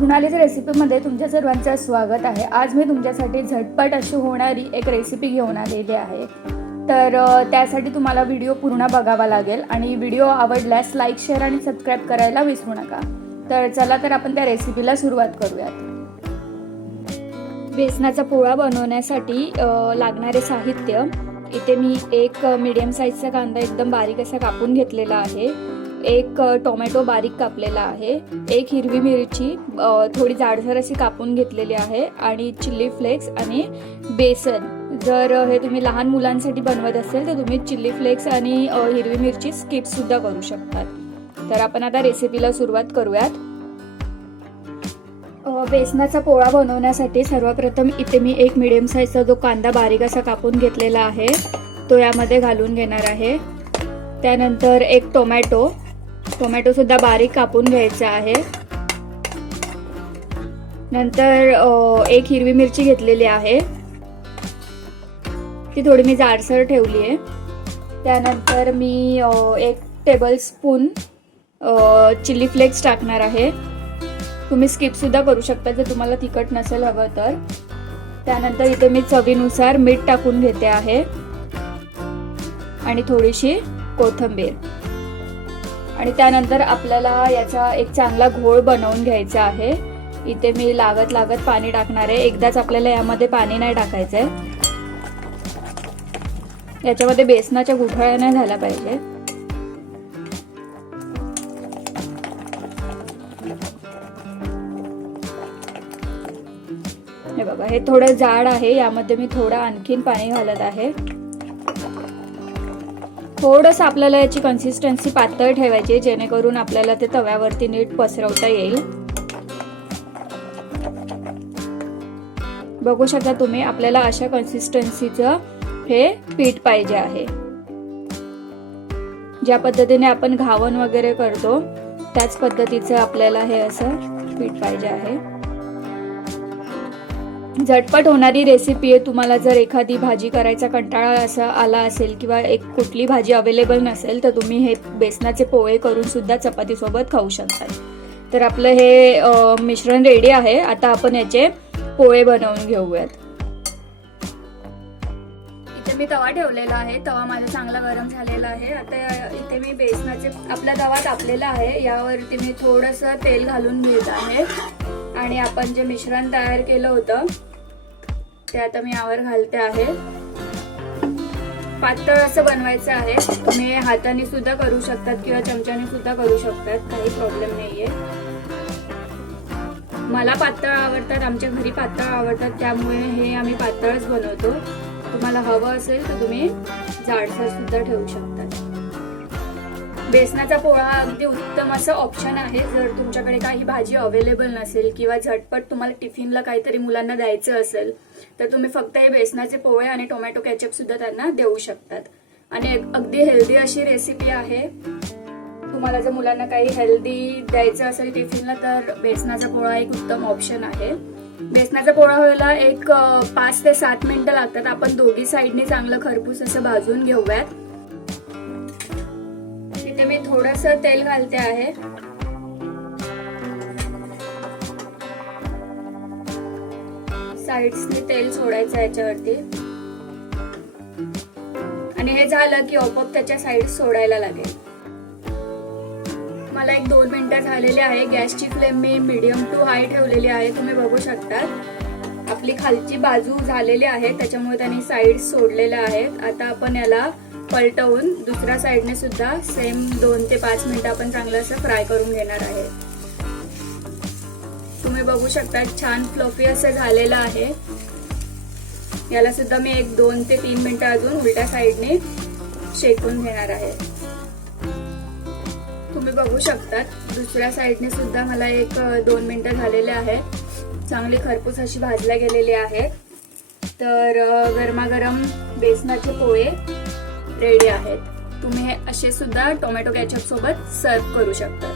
मृणालीच्या रेसिपीमध्ये तुमच्या सर्वांचं स्वागत आहे। आज मी तुमच्यासाठी झटपट अशी होणारी एक रेसिपी घेऊन आलेली आहे। तर त्यासाठी तुम्हाला व्हिडिओ पूर्ण बघावा लागेल आणि व्हिडिओ आवडल्यास लाईक, शेअर आणि सबस्क्राइब करायला विसरू नका। तर चला तर आपण त्या रेसिपीला सुरुवात करूयात। बेसनाचा पोळा बनवण्यासाठी लागणारे साहित्य इथे मी एक मीडियम साईजचा कांदा एकदम बारीक असा कापून घेतलेला आहे, एक टोमॅटो बारीक कापलेला आहे, एक हिरवी मिरची थोडी जाडसर अशी कापून घेतलेली आहे आणि चिल्ली फ्लेक्स आणि बेसन। जर हे तुम्ही लहान मुलांसाठी बनवत असेल तर तुम्ही चिल्ली फ्लेक्स आणि हिरवी मिरची स्किप सुद्धा करू शकतात। तर आपण आता रेसिपीला सुरुवात करूयात। बेसनाचा पोळा बनवण्यासाठी सर्वप्रथम इथे मी एक मीडियम साईजचा जो कांदा बारीक असा कापून घेतलेला आहे तो यामध्ये घालून घेणार आहे। त्यानंतर एक टोमॅटो सुद्धा बारीक कापून घ्यायचा आहे। नंतर एक हिरवी मिरची घेतलेली आहे, ती थोडी मी जाडसर ठेवली आहे। त्यानंतर मी एक टेबलस्पून चिल्ली फ्लेक्स टाकणार आहे, तुम्ही स्किप सुद्धा करू शकता जर तुम्हाला तिखट नसेल हवं तर। त्यानंतर इथे मी चवीनुसार मीठ टाकून घेते आहे आणि थोडीशी कोथिंबीर। आणि त्यानंतर आपल्याला याचा एक चांगला घोळ बनवून घ्यायचा आहे। इथे मी लागत लागत पाणी टाकणार आहे, एकदाच आपल्याला यामध्ये पाणी नाही टाकायचंय, याच्यामध्ये बेसनाच्या गुठळ्या नाही झाल्या पाहिजे। हे बघा, हे थोडं जाड आहे, यामध्ये मी थोडं आणखीन पाणी घालत आहे। थोडंसं आपल्याला याची कन्सिस्टन्सी पातळ ठेवायची जेणेकरून आपल्याला ते तव्यावरती नीट पसरवता येईल। बघू शकता तुम्ही, आपल्याला अशा कन्सिस्टन्सीचं हे पीठ पाहिजे आहे। ज्या पद्धतीने आपण घावण वगैरे करतो त्याच पद्धतीचं आपल्याला हे असं पीठ पाहिजे आहे। झटपट होणारी रेसिपी आहे। तुम्हाला जर एखादी भाजी करायचा कंटाळा असा आला असेल किंवा एक कुठली भाजी अवेलेबल नसेल तर तुम्ही हे बेसनाचे पोळे करून सुद्धा चपाती सोबत खाऊ शकता। तर आपलं हे मिश्रण रेडी आहे। आता आपण याचे पोळे बनवून घेऊयात। इथे मी तवा ठेवलेला आहे, तवा माझा चांगला गरम झालेला आहे। आता इथे मी बेसनाचे आपला तवा तापलेला आहे, यावरती मी थोडंसं तेल घालून घेत आहे आणि आपण जे मिश्रण तयार केलं होतं ते आता मी यावर घालते आहे। पातळ असं बनवायचं आहे, तुम्ही हाताने सुद्धा करू शकतात किंवा चमच्याने सुद्धा करू शकतात, काही प्रॉब्लेम नाहीये। मला पातळ आवडतात, आमच्या घरी पातळ आवडतात, त्यामुळे हे आम्ही पातळच बनवतो। तुम्हाला हवं असेल तर तुम्ही जाडसर सुद्धा ठेवू शकतात। बेसनाचा पोळा अगदी उत्तम असं ऑप्शन आहे जर तुमच्याकडे काही भाजी अवेलेबल नसेल किंवा झटपट तुम्हाला टिफिनला काहीतरी मुलांना द्यायचं असेल तर तुम्ही फक्त हे बेसनाचे पोळे आणि टोमॅटो केचप सुद्धा त्यांना देऊ शकतात। आणि अगदी हेल्दी अशी रेसिपी आहे। तुम्हाला जर मुलांना काही हेल्दी द्यायचं असेल टिफिनला तर बेसनाचा पोळा एक उत्तम ऑप्शन आहे। बेसनाचा पोळा व्हायला एक 5 ते 7 मिनिटं लागतात। आपण दोघी साईडनी चांगलं खरपूस असं भाजून घेऊयात। इथे मी थोडंसं तेल घालते आहे, साइड्सनी तेल सोडायचं याच्यावरती आणि हे झालं की आपोआप त्याच्या साइड सोडायला लागेल। मला एक 2 मिनिटं झालेले आहे। गॅसची फ्लेम मी मीडियम टू हाय ठेवलेली आहे, तुम्ही बघू शकता। आपली खालची बाजू झालेली आहे, त्याच्यामुळे त्यांनी साइड सोडलेल्या आहेत। आता आपण याला पलटवून दुसऱ्या साइडने सुद्धा सेम 2 ते 5 मिनिटं आपण चांगलं असं फ्राय करून घेणार आहे। तुम्ही बघू शकता छान फ्लफी असं झालेलं आहे। याला सुद्धा मी एक 2 ते 3 मिनिटं अजून उलट्या साइडने शेकून घेणार आहे। तुम्ही बघू शकता दुसऱ्या साइडने सुद्धा मला एक 2 मिनिटं झालेले आहे, चांगली खरपूस अशी भाजल्या गेलेली आहे। तर गरमागरम बेसनाचे पोळे रेडी आहेत। तुम्ही हे असे सुद्धा टोमॅटो केचप सोबत सर्व करू शकता।